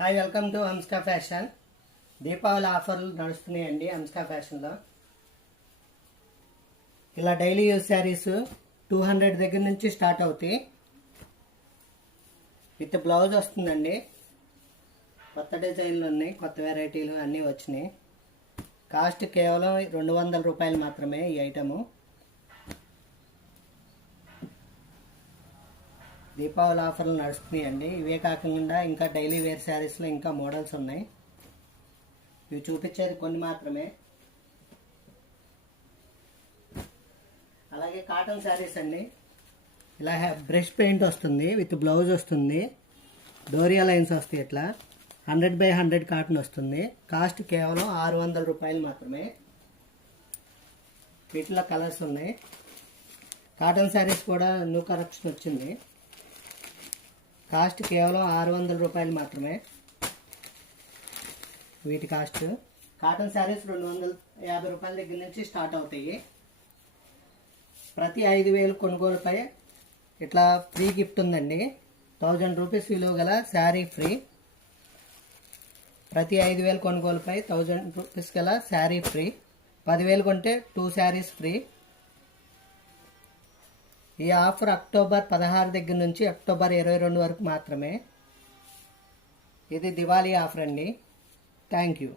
Hi, welcome to Hamska fashion. Deepavali ఆఫర్లు నడుస్తున్నాయండి హంస్కా ఫ్యాషన్లో. ఇలా డైలీ యూజ్ శారీస్ 200 దగ్గర నుంచి స్టార్ట్ అవుతాయి. విత్ బ్లౌజ్ వస్తుందండి. కొత్త డిజైన్లు ఉన్నాయి, కొత్త వెరైటీలు అన్నీ వచ్చినాయి. కాస్ట్ కేవలం 200 రూపాయలు మాత్రమే ఈ ఐటము. దీపావళి ఆఫర్లు నడుస్తున్నాయండి. ఇవే కాకుండా ఇంకా డైలీ వేర్ శారీస్లో ఇంకా మోడల్స్ ఉన్నాయి. ఇవి చూపించేది కొన్ని మాత్రమే. అలాగే కాటన్ శారీస్ అండి. ఇలా బ్రష్ పెయింట్ వస్తుంది, విత్ బ్లౌజ్ వస్తుంది, డోరియా లైన్స్ వస్తాయి. ఇట్లా 100/100 కాటన్ వస్తుంది. కాస్ట్ కేవలం 600 రూపాయలు మాత్రమే. వీటిలో కలర్స్ ఉన్నాయి. కాటన్ శారీస్ కూడా న్యూ కలెక్షన్ వచ్చింది. కాస్ట్ కేవలం 600 రూపాయలు మాత్రమే. వీటి కాస్ట్ కాటన్ శారీస్ 250 రూపాయల దగ్గర నుంచి స్టార్ట్ అవుతాయి. ప్రతి 5000 కొనుగోలుపై ఇట్లా ఫ్రీ గిఫ్ట్ ఉందండి. 1000 రూపీస్ విలువ గల శారీ ఫ్రీ. ప్రతి 5000 కొనుగోలుపై 1000 రూపీస్ గల శారీ ఫ్రీ. 10,000 కొంటే 2 శారీస్ ఫ్రీ. ఈ ఆఫర్ అక్టోబర్ 16 దగ్గర నుంచి అక్టోబర్ 22 వరకు మాత్రమే. ఇది దివాళీ ఆఫర్ అండి. Thank you.